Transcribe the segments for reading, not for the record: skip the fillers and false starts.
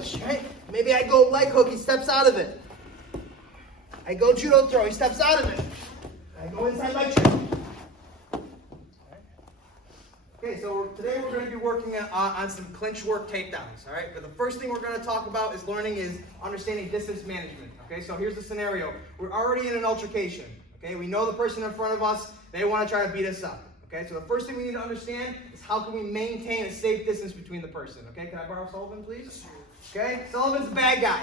clinch, right? Maybe I go leg hook, he steps out of it. I go judo throw, he steps out of it. I go inside leg trick. Okay, so today we're going to be working on some clinch work takedowns, all right? But the first thing we're going to talk about is understanding distance management, okay? So here's the scenario. We're already in an altercation, okay? We know the person in front of us, they want to try to beat us up, okay? So the first thing we need to understand is how can we maintain a safe distance between the person, okay? Can I borrow Sullivan, please? Okay, Sullivan's the bad guy,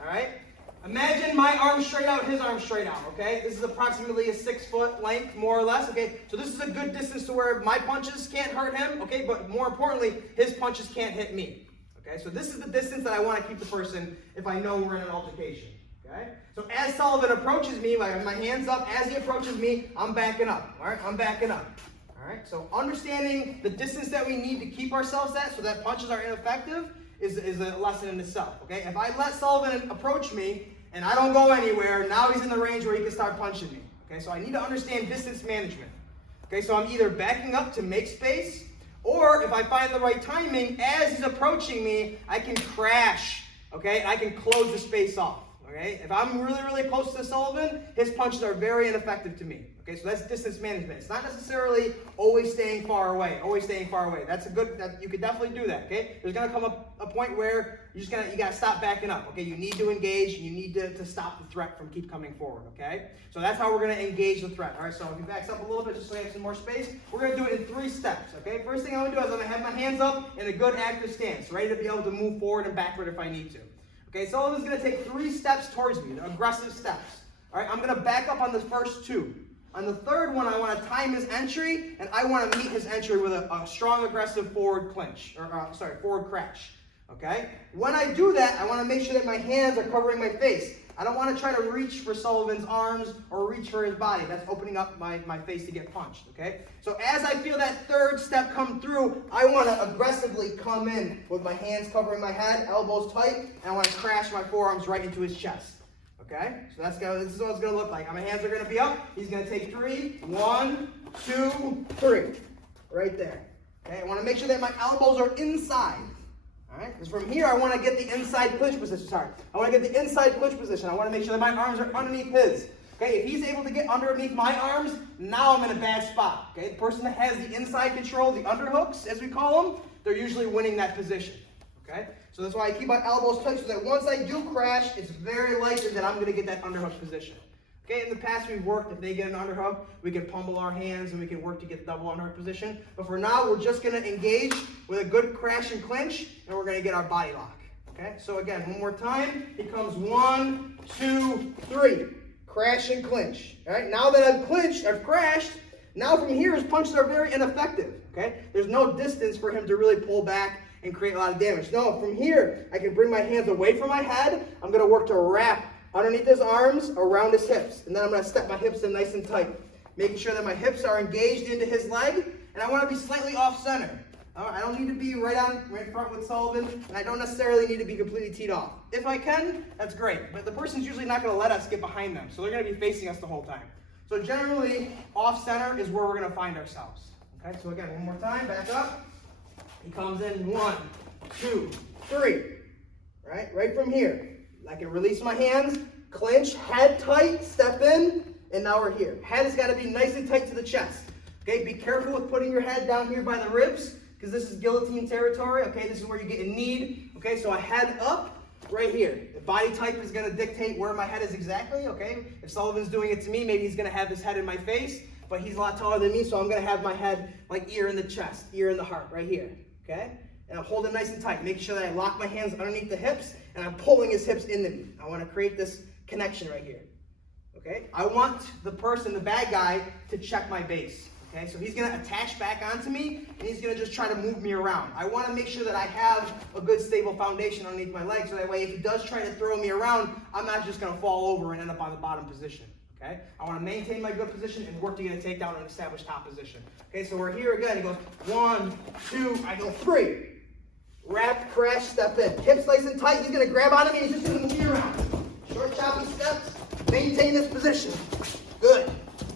all right? Imagine my arm straight out, his arm straight out, okay? This is approximately a 6 foot length, more or less, okay? So this is a good distance to where my punches can't hurt him, okay? But more importantly, his punches can't hit me, okay? So this is the distance that I want to keep the person if I know we're in an altercation, okay? So as Sullivan approaches me, my hands up, as he approaches me, I'm backing up, all right? I'm backing up, all right? So understanding the distance that we need to keep ourselves at so that punches are ineffective is a lesson in itself, okay? If I let Sullivan approach me and I don't go anywhere, now he's in the range where he can start punching me, okay? So I need to understand distance management, okay? So I'm either backing up to make space, or if I find the right timing, as he's approaching me, I can crash, okay? I can close the space off, okay? If I'm really, really close to Sullivan, his punches are very ineffective to me. Okay, so that's distance management. It's not necessarily always staying far away, That's a good, you could definitely do that, okay? There's gonna come a point where you gotta stop backing up, okay? You need to engage, you need to stop the threat from keep coming forward, okay? So that's how we're gonna engage the threat, all right? So if he backs up a little bit just so we have some more space, we're gonna do it in 3 steps, okay? First thing I'm gonna do is I'm gonna have my hands up in a good active stance, ready to be able to move forward and backward if I need to. Okay, Sullivan's gonna take 3 steps towards me, the aggressive steps. All right, I'm gonna back up on the first 2. On the third one, I want to time his entry, and I want to meet his entry with a strong, aggressive forward clinch, forward crash, okay? When I do that, I want to make sure that my hands are covering my face. I don't want to try to reach for Sullivan's arms or reach for his body. That's opening up my face to get punched, okay? So as I feel that third step come through, I want to aggressively come in with my hands covering my head, elbows tight, and I want to crash my forearms right into his chest. Okay, so this is what it's going to look like. My hands are going to be up. He's going to take 3. 1, 2, 3. Right there. Okay, I want to make sure that my elbows are inside. All right, because from here I want to get the inside clinch position. I want to get the inside clinch position. I want to make sure that my arms are underneath his. Okay, if he's able to get underneath my arms, now I'm in a bad spot. Okay, the person that has the inside control, the underhooks, as we call them, they're usually winning that position. Okay, so that's why I keep my elbows tight so that once I do crash, it's very likely that I'm going to get that underhook position. Okay, in the past we've worked, if they get an underhook, we can pummel our hands and we can work to get the double underhook position. But for now, we're just going to engage with a good crash and clinch, and we're going to get our body lock. Okay, so again, one more time. It comes 1, 2, 3. Crash and clinch. All right, now that I've clinched, I've crashed, now from here his punches are very ineffective. Okay, there's no distance for him to really pull back and create a lot of damage. No, from here, I can bring my hands away from my head. I'm going to work to wrap underneath his arms, around his hips. And then I'm going to step my hips in nice and tight, making sure that my hips are engaged into his leg, and I want to be slightly off-center. I don't need to be right front with Sullivan, and I don't necessarily need to be completely teed off. If I can, that's great, but the person's usually not going to let us get behind them, so they're going to be facing us the whole time. So generally, off-center is where we're going to find ourselves. Okay, so again, one more time, back up. He comes in 1, 2, 3, right from here. I can release my hands, clinch, head tight, step in, and now we're here. Head has got to be nice and tight to the chest. Okay, be careful with putting your head down here by the ribs, because this is guillotine territory. Okay, this is where you get in need. Okay, so a head up right here. The body type is going to dictate where my head is exactly. Okay, if Sullivan's doing it to me, maybe he's going to have his head in my face, but he's a lot taller than me, so I'm going to have my head like ear in the chest, ear in the heart, right here. Okay? And I'm holding nice and tight, making sure that I lock my hands underneath the hips, and I'm pulling his hips into me. I want to create this connection right here. Okay? I want the person, the bad guy, to check my base. Okay? So he's going to attach back onto me, and he's going to just try to move me around. I want to make sure that I have a good stable foundation underneath my legs, so that way if he does try to throw me around, I'm not just going to fall over and end up on the bottom position. Okay? I want to maintain my good position and work to get a takedown and establish top position. Okay, so we're here again. He goes 1, 2, I go 3. Wrap, crash, step in. Hips nice and tight. He's going to grab onto me. He's just going to move me around. Short, choppy steps. Maintain this position. Good.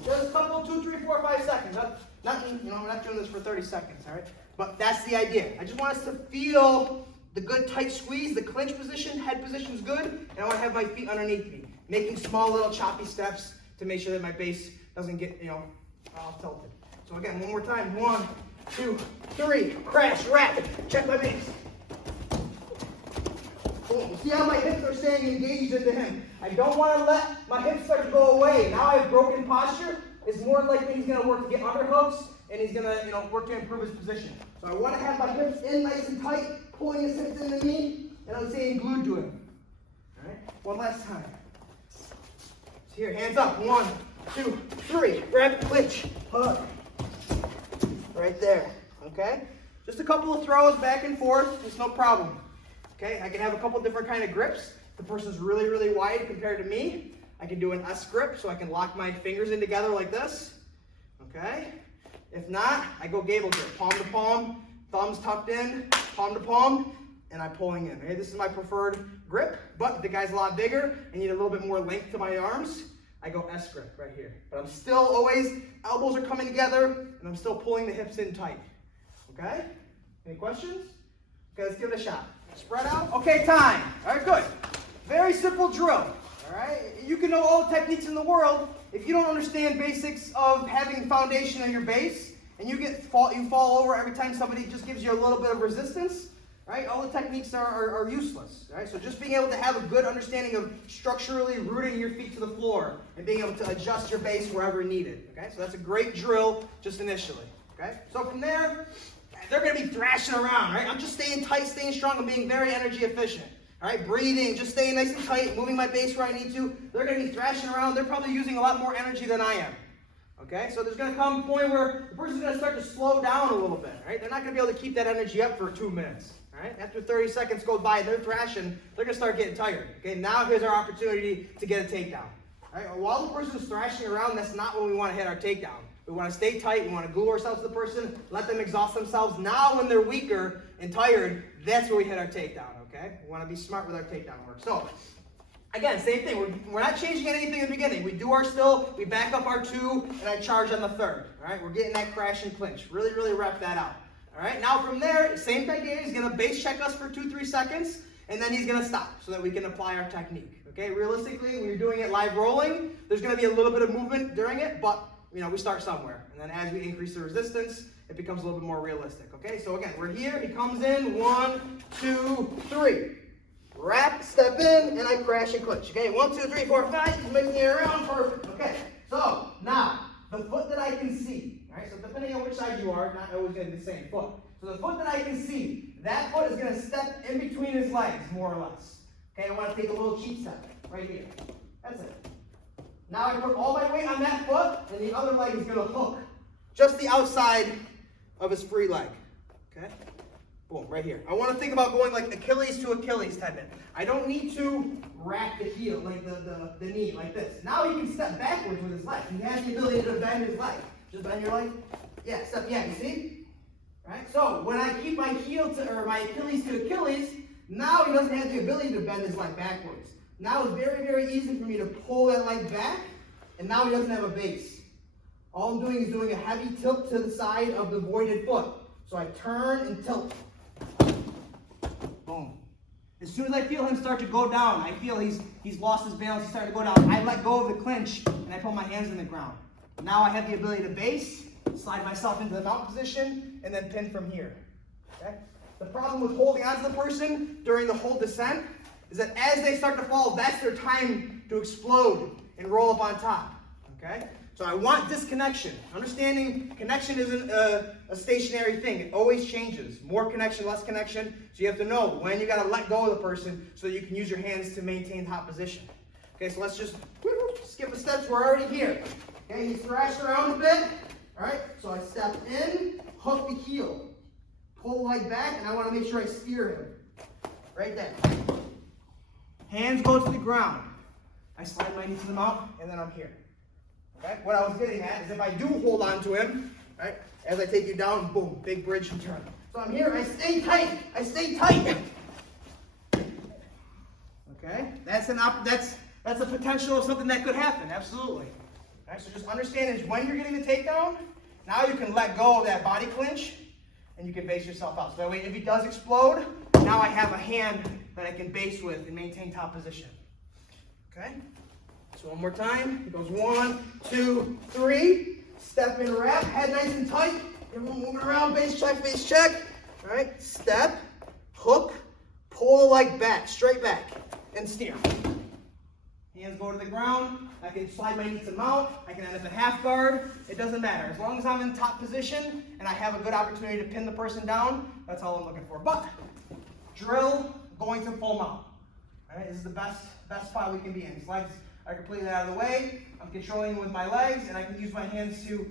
Just a couple, 2, 3, 4, 5 seconds. Nothing, we're not doing this for 30 seconds, all right? But that's the idea. I just want us to feel the good tight squeeze, the clinch position, head position is good, and I want to have my feet underneath me, making small little choppy steps to make sure that my base doesn't get, all tilted. So again, one more time. 1, 2, 3, crash, wrap, check my base. Boom. See how my hips are staying engaged into him. I don't want to let my hips start to go away. Now I have broken posture. It's more likely he's going to work to get underhooks, and he's going to work to improve his position. So I want to have my hips in nice and tight, pulling his hips into me, and I'm staying glued to him. All right? One last time. So here, hands up. 1, 2, 3. Grab, clinch, hug. Right there. Okay? Just a couple of throws back and forth. It's no problem. Okay? I can have a couple different kind of grips. If the person's really, really wide compared to me, I can do an S grip, so I can lock my fingers in together like this. Okay? If not, I go gable grip. Palm to palm, thumbs tucked in, palm to palm, and I'm pulling in. Okay? This is my preferred grip, but if the guy's a lot bigger and need a little bit more length to my arms, I go S grip right here. But I'm still always, elbows are coming together, and I'm still pulling the hips in tight. Okay? Any questions? Okay, let's give it a shot. Spread out. Okay, time. All right, good. Very simple drill. All right? You can know all the techniques in the world. If you don't understand basics of having foundation in your base, and you fall over every time somebody just gives you a little bit of resistance, right? All the techniques are useless, right? So just being able to have a good understanding of structurally rooting your feet to the floor and being able to adjust your base wherever needed, okay? So that's a great drill just initially, okay? So from there, they're going to be thrashing around, right? I'm just staying tight, staying strong, and being very energy efficient, all right? Breathing, just staying nice and tight, moving my base where I need to. They're going to be thrashing around. They're probably using a lot more energy than I am. Okay, so there's going to come a point where the person's going to start to slow down a little bit, right? They're not going to be able to keep that energy up for 2 minutes, all right? After 30 seconds go by, they're thrashing, they're going to start getting tired. Okay, now here's our opportunity to get a takedown. All right, while the person's thrashing around, that's not when we want to hit our takedown. We want to stay tight, we want to glue ourselves to the person, let them exhaust themselves. Now when they're weaker and tired, that's where we hit our takedown, okay? We want to be smart with our takedown work. So, again, same thing. We're not changing anything in the beginning. We do our still, we back up our 2, and I charge on the 3rd. All right, we're getting that crash and clinch. Really, really rep that out. All right, now from there, same technique. He's going to base check us for 2-3 seconds, and then he's going to stop so that we can apply our technique. Okay, realistically, when you're doing it live rolling, there's going to be a little bit of movement during it, but we start somewhere. And then as we increase the resistance, it becomes a little bit more realistic. Okay, so again, we're here. He comes in. 1, 2, 3. Wrap, step in, and I crash and clinch. Okay, 1, 2, 3, 4, 5. He's mixing it around. Perfect. Okay, so now the foot that I can see. All right, so depending on which side you are, not always going to be the same foot. So the foot that I can see, that foot is going to step in between his legs, more or less. Okay, I want to take a little cheat step right here. That's it. Now I put all my weight on that foot, and the other leg is going to hook just the outside of his free leg. Okay. Boom, right here. I want to think about going like Achilles to Achilles tendon. I don't need to wrap the heel, like the knee, like this. Now he can step backwards with his leg. He has the ability to bend his leg. Just bend your leg. Yeah, step, yeah, you see? Right? So when I keep my heel or my Achilles to Achilles, now he doesn't have the ability to bend his leg backwards. Now it's very, very easy for me to pull that leg back, and now he doesn't have a base. All I'm doing is doing a heavy tilt to the side of the voided foot. So I turn and tilt. Boom. As soon as I feel him start to go down, I feel he's lost his balance, he's starting to go down, I let go of the clinch, and I put my hands in the ground. Now I have the ability to base, slide myself into the mount position, and then pin from here. Okay? The problem with holding onto the person during the whole descent is that as they start to fall, that's their time to explode and roll up on top. Okay? So I want disconnection. Understanding connection isn't a stationary thing. It always changes. More connection, less connection. So you have to know when you got to let go of the person so that you can use your hands to maintain hot position. Okay, so let's just skip a step. We're already here. Okay, he's thrashed around a bit. All right, so I step in, hook the heel, pull the leg back, and I want to make sure I steer him. Right there. Hands go to the ground. I slide my knee to the mount, and then I'm here. Okay? What I was getting at is if I do hold on to him, right, as I take you down, boom, big bridge and turn. So I'm here, I stay tight. I stay tight. Okay? That's a potential of something that could happen, absolutely. All right, so just understand is when you're getting the takedown, now you can let go of that body clinch, and you can base yourself out. So that way, if he does explode, now I have a hand that I can base with and maintain top position. Okay? So one more time. It goes 1, 2, 3. Step in, wrap, head nice and tight. Everyone moving around, base check, base check. All right, step, hook, pull the leg back, straight back, and steer. Hands go to the ground. I can slide my knee to mount. I can end up in half guard. It doesn't matter. As long as I'm in top position and I have a good opportunity to pin the person down, that's all I'm looking for. But drill going to full mount. All right, this is the best spot we can be in. These legs are completely out of the way. I'm controlling with my legs, and I can use my hands to,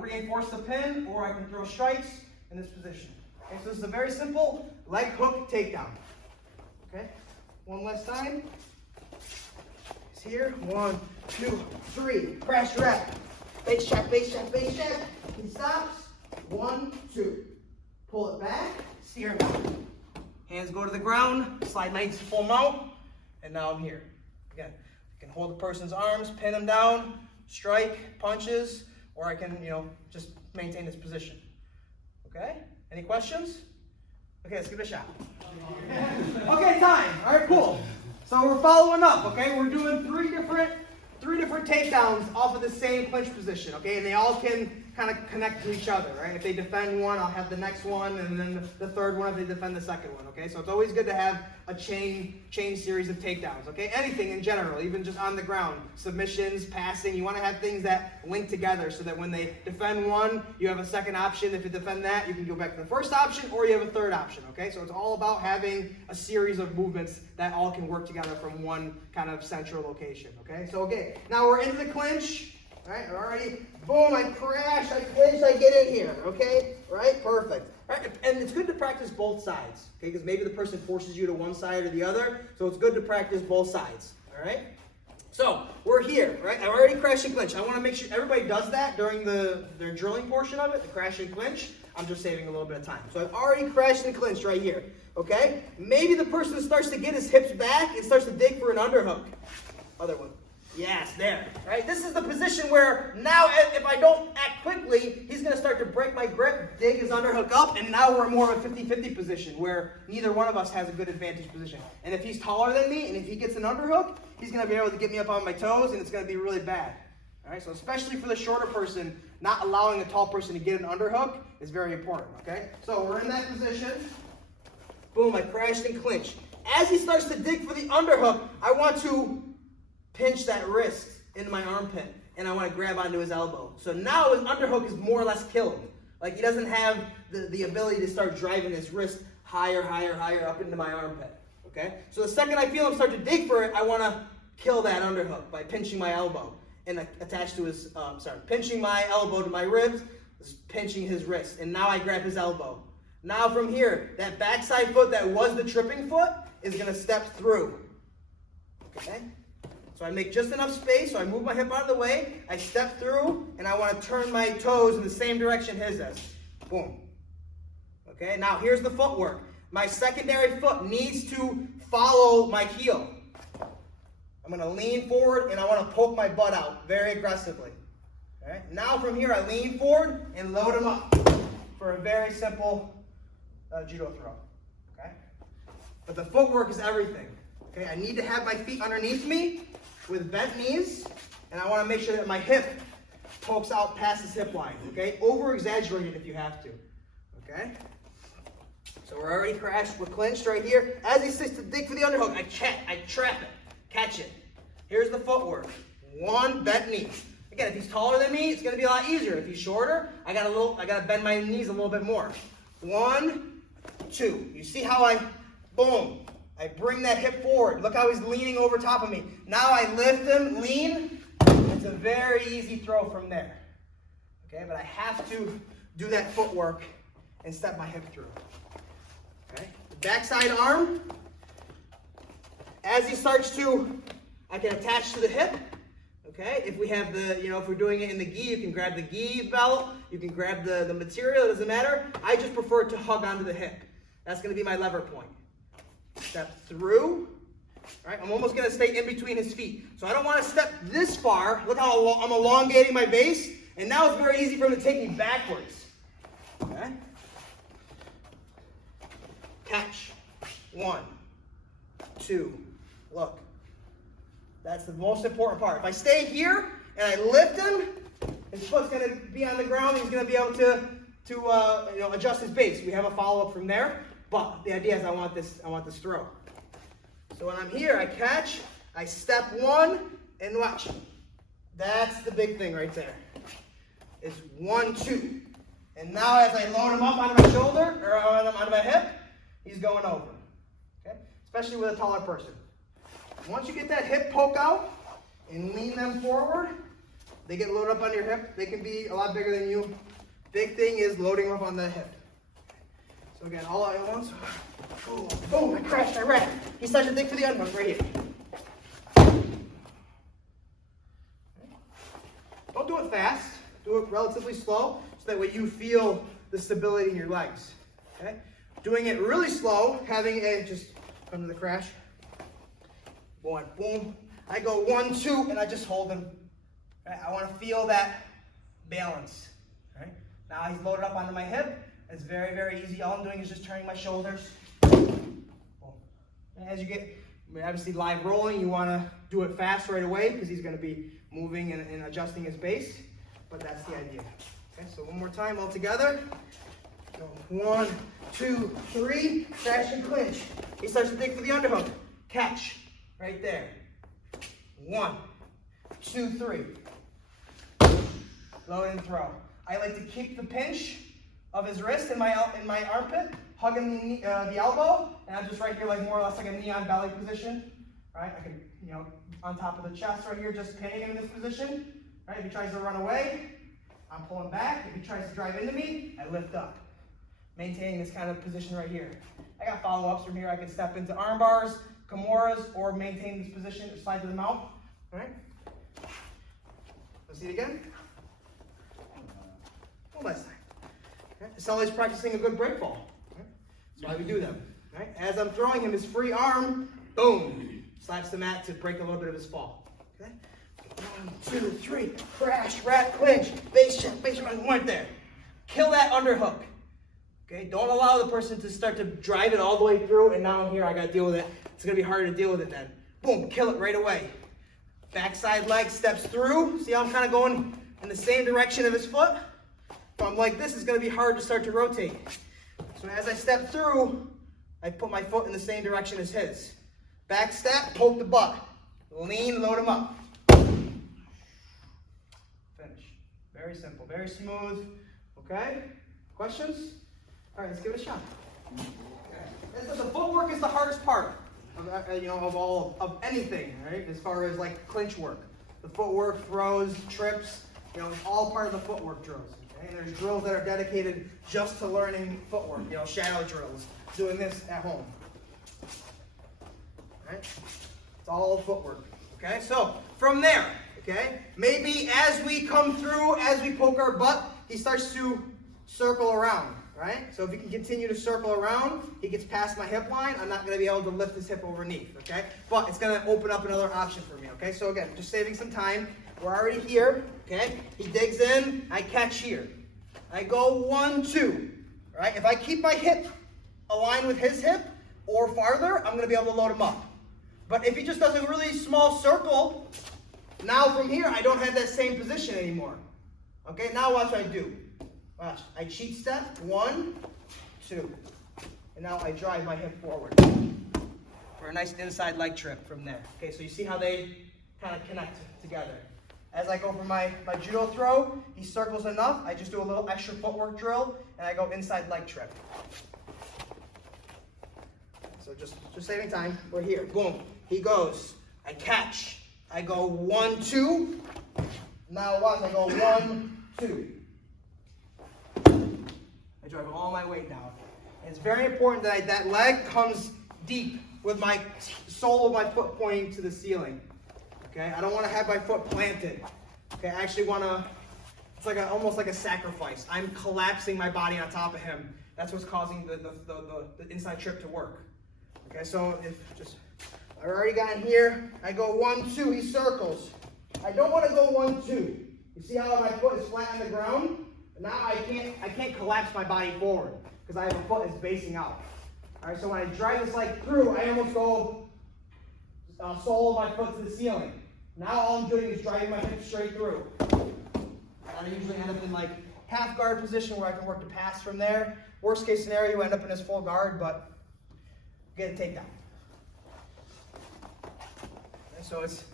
reinforce the pin, or I can throw strikes in this position. Okay, so this is a very simple leg hook takedown. Okay, one last time. It's here. 1, 2, 3. Crash wrap. Base check, base check, base check. He stops. 1, 2. Pull it back. Steer him out. Hands go to the ground. Slide nice full mount. And now I'm here. Again, I can hold the person's arms, pin them down, strike, punches, or I can, just maintain this position. Okay? Any questions? Okay, let's give it a shot. Okay, time. All right, cool. So we're following up, okay? We're doing three different takedowns off of the same clinch position, okay? And they all can kind of connect to each other, right? If they defend one, I'll have the next one, and then the third one if they defend the second one, okay? So it's always good to have a chain series of takedowns, okay? Anything in general, even just on the ground, submissions, passing, you want to have things that link together so that when they defend one, you have a second option. If you defend that, you can go back to the first option, or you have a third option, okay? So it's all about having a series of movements that all can work together from one kind of central location, okay? So, okay, now we're into the clinch. All right, already, boom, I crash, I clinch, I get in here, okay? Right, perfect. All right, and it's good to practice both sides, okay? Because maybe the person forces you to one side or the other, so it's good to practice both sides, all right? So, we're here, right? I already crashed and clinch. I want to make sure everybody does that during their drilling portion of it, the crash and clinch. I'm just saving a little bit of time. So I've already crashed and clinched right here, okay? Maybe the person starts to get his hips back and starts to dig for an underhook. Other one. Yes, there, right? This is the position where now if I don't act quickly, he's going to start to break my grip, dig his underhook up, and now we're more of a 50-50 position where neither one of us has a good advantage position. And if he's taller than me, and if he gets an underhook, he's going to be able to get me up on my toes, and it's going to be really bad. All right, so especially for the shorter person, not allowing a tall person to get an underhook is very important, okay? So we're in that position. Boom, I crashed and clinched. As he starts to dig for the underhook, I want to pinch that wrist into my armpit, and I want to grab onto his elbow. So now his underhook is more or less killed. Like, he doesn't have the ability to start driving his wrist higher up into my armpit, okay? So the second I feel him start to dig for it, I want to kill that underhook by pinching my elbow and attach to his, pinching my elbow to my ribs, pinching his wrist, and now I grab his elbow. Now from here, that backside foot that was the tripping foot is going to step through, okay? So I make just enough space, so I move my hip out of the way, I step through, and I want to turn my toes in the same direction his is. Boom. Okay, now here's the footwork. My secondary foot needs to follow my heel. I'm going to lean forward, and I want to poke my butt out very aggressively. All right, now from here, I lean forward and load him up for a very simple judo throw. Okay, but the footwork is everything. Okay, I need to have my feet underneath me with bent knees, and I want to make sure that my hip pokes out past his hip line, okay? Over-exaggerate it if you have to, okay? So we're already crashed, we're clinched right here. As he starts to dig for the underhook, I trap it, catch it. Here's the footwork. One bent knee. Again, if he's taller than me, it's going to be a lot easier. If he's shorter, I gotta bend my knees a little bit more. 1, 2. You see how boom. I bring that hip forward. Look how he's leaning over top of me. Now I lift him, lean. It's a very easy throw from there. Okay, but I have to do that footwork and step my hip through. Okay, the backside arm. As he starts to, I can attach to the hip. Okay, if we have if we're doing it in the gi, you can grab the gi belt. You can grab the material. It doesn't matter. I just prefer to hug onto the hip. That's going to be my lever point. Step through. All right, I'm almost going to stay in between his feet. So I don't want to step this far. Look how I'm elongating my base. And now it's very easy for him to take me backwards. Okay? catch. 1, 2, look. That's the most important part. If I stay here and I lift him, his foot's going to be on the ground. He's going to be able to adjust his base. We have a follow-up from there, but the idea is I want this throw. So when I'm here, I catch, I step 1, and watch. That's the big thing right there. It's 1, 2. And now as I load him up onto my shoulder, or onto my hip, he's going over. Okay? Especially with a taller person. Once you get that hip poke out and lean them forward, they get loaded up on your hip. They can be a lot bigger than you. Big thing is loading them up on the hip. So again, all at once. Boom, boom, I crashed, I ran. He starts to dig for the underhook right here. Don't do it fast. Do it relatively slow, so that way you feel the stability in your legs. Okay? Doing it really slow, having it just come to the crash. Boom, boom. I go 1, 2, and I just hold him. Okay? I want to feel that balance. Okay? Now he's loaded up onto my hip. It's very, very easy. All I'm doing is just turning my shoulders. Boom. And as you get, obviously live rolling, you want to do it fast right away because he's going to be moving and adjusting his base. But that's the idea. Okay, so one more time all together. Go 1, 2, 3, crash and clinch. He starts to dig for the underhook. Catch, right there. 1, 2, 3. Load and throw. I like to keep the pinch of his wrist in my armpit, hugging the elbow, and I'm just right here, like more or less like a knee on belly position. Right? I can, on top of the chest right here, just pinning him in this position. Right? If he tries to run away, I'm pulling back. If he tries to drive into me, I lift up. Maintaining this kind of position right here. I got follow-ups from here. I can step into arm bars, Kimuras, or maintain this position or slide to the mount. All right? Let's see it again. One last time. Okay? It's always practicing a good break fall. Right? That's why we do them. Right? As I'm throwing him, his free arm, boom, slaps the mat to break a little bit of his fall. Okay? 1, 2, 3, crash, rat, clinch, base check, right there. Kill that underhook. Okay, don't allow the person to start to drive it all the way through, and now I'm here, I gotta deal with it. It's gonna be harder to deal with it then. Boom, kill it right away. Backside leg steps through. See how I'm kind of going in the same direction of his foot? If I'm like this, it's gonna be hard to start to rotate. So as I step through, I put my foot in the same direction as his. Back step, poke the butt. Lean, load him up. Finish. Very simple, very smooth. Okay? Questions? All right, let's give it a shot. The footwork is the hardest part of anything, right? As far as like clinch work, the footwork, throws, trips, it's all part of the footwork drills. Okay? And there's drills that are dedicated just to learning footwork. Shadow drills, doing this at home. All right? It's all footwork. Okay, so from there, okay, maybe as we come through, as we poke our butt, he starts to circle around, right? So if he can continue to circle around, he gets past my hip line, I'm not going to be able to lift his hip underneath, okay? But it's going to open up another option for me, okay? So again, just saving some time. We're already here, okay? He digs in, I catch here. I go 1, 2, right? If I keep my hip aligned with his hip or farther, I'm going to be able to load him up. But if he just does a really small circle, now from here, I don't have that same position anymore. Okay, now watch what I do. Watch, I cheat step, 1, 2. And now I drive my hip forward for a nice inside leg trip from there. Okay, so you see how they kind of connect together. As I go for my judo throw, he circles enough, I just do a little extra footwork drill, and I go inside leg trip. So just saving time, we're here, boom. He goes, I catch, I go 1, 2. Now watch, I go 1, 2. I drive all my weight down. And it's very important that that leg comes deep with my sole of my foot pointing to the ceiling. Okay, I don't want to have my foot planted. Okay, I actually want to, it's like almost like a sacrifice. I'm collapsing my body on top of him. That's what's causing the inside trip to work. Okay, so I've already gotten here. I go 1, 2, he circles. I don't want to go 1, 2. You see how my foot is flat on the ground? Now I can't collapse my body forward because I have a foot that's basing out. All right, so when I drive this leg through, I almost go sole of my foot to the ceiling. Now all I'm doing is driving my hip straight through. And I usually end up in like half guard position where I can work the pass from there. Worst case scenario, you end up in this full guard, but get a takedown. And so it's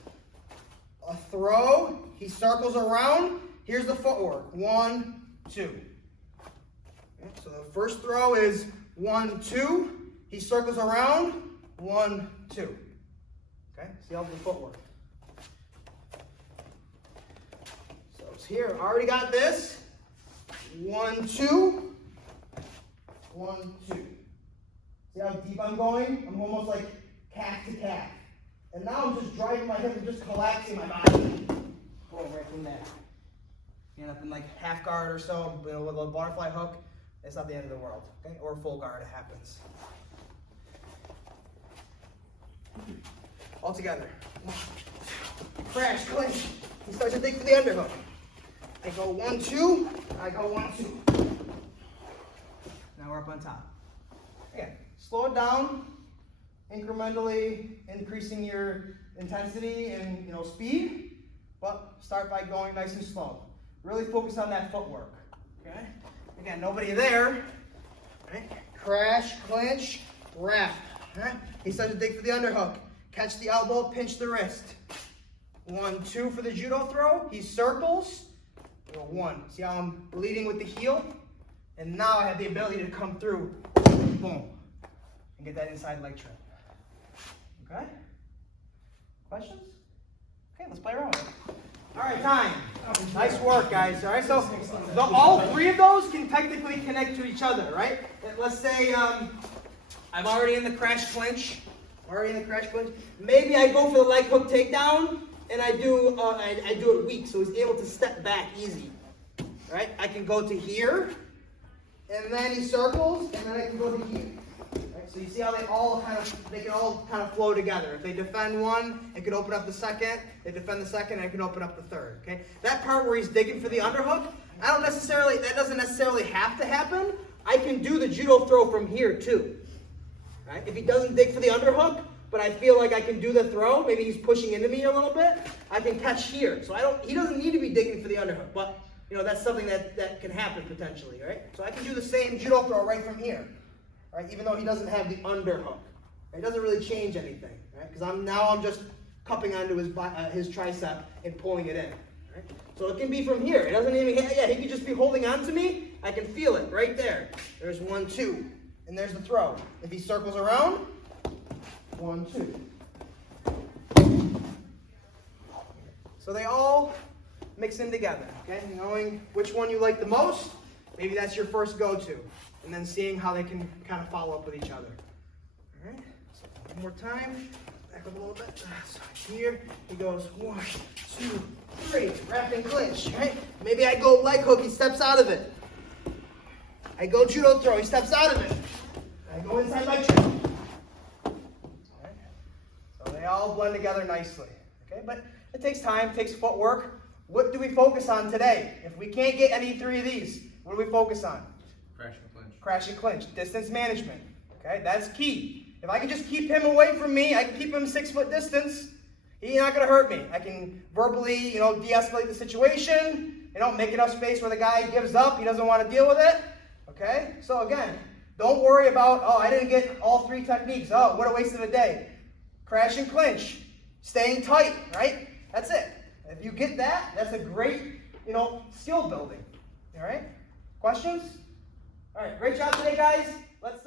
a throw, he circles around, here's the footwork, 1, 2. Okay, so the first throw is 1, 2, he circles around, 1, 2. Okay, see all the footwork. So it's here, already got this, 1, 2, 1, 2. See how deep I'm going? I'm almost like calf to calf. And now I'm just driving my hip and just collapsing my body. Going right from there. You end up in like half guard or so, with a butterfly hook. It's not the end of the world, okay? Or full guard, it happens. All together. Crash, clinch. He starts to dig for the underhook. I go 1, 2. I go 1, 2. Now we're up on top. Again, slow it down. Incrementally increasing your intensity and speed, but start by going nice and slow. Really focus on that footwork. Okay. Again, nobody there. Right? Crash, clinch, wrap. Okay? He starts to dig for the underhook. Catch the elbow, pinch the wrist. 1, 2 for the judo throw. He circles. 1. See how I'm leading with the heel? And now I have the ability to come through. Boom. And get that inside leg trip. Okay? Questions? Okay, let's play around with it. All right, time. Nice work, guys. All right, so all 3 of those can technically connect to each other, right? Let's say I'm already in the crash clinch. Maybe I go for the leg hook takedown, and I do it weak, so he's able to step back easy. Right? I can go to here, and then he circles, and then I can go to here. Right? So you see how they can all kind of flow together. If they defend one, it can open up the second. They defend the second, and it can open up the third. Okay? That part where he's digging for the underhook, that doesn't necessarily have to happen. I can do the judo throw from here too. Right? If he doesn't dig for the underhook, but I feel like I can do the throw, maybe he's pushing into me a little bit, I can catch here. So he doesn't need to be digging for the underhook, but that's something that can happen potentially, right? So I can do the same judo throw right from here, right? Even though he doesn't have the underhook. It doesn't really change anything, right? Because I'm just cupping onto his tricep and pulling it in, right? So it can be from here. It doesn't even, he could just be holding on to me. I can feel it right there. There's 1, 2, and there's the throw. If he circles around, 1, 2. So they all mix in together, okay? Knowing which one you like the most, maybe that's your first go-to. And then seeing how they can kind of follow up with each other. All right, so one more time. Back up a little bit. So here, he goes 1, 2, 3. Wrap and clinch, right? Maybe I go leg hook, he steps out of it. I go judo throw, he steps out of it. I go inside leg trip. Right? So they all blend together nicely, okay? But it takes time, it takes footwork. What do we focus on today? If we can't get any 3 of these, what do we focus on? Crash and clinch. Crash and clinch. Distance management. Okay, that's key. If I can just keep him away from me, I can keep him 6 foot distance. He's not going to hurt me. I can verbally, de-escalate the situation. Make enough space where the guy gives up. He doesn't want to deal with it. Okay, so again, don't worry about, I didn't get all 3 techniques. Oh, what a waste of a day. Crash and clinch. Staying tight, right? That's it. If you get that, that's a great, skill building. All right? Questions? All right, great job today, guys. Let's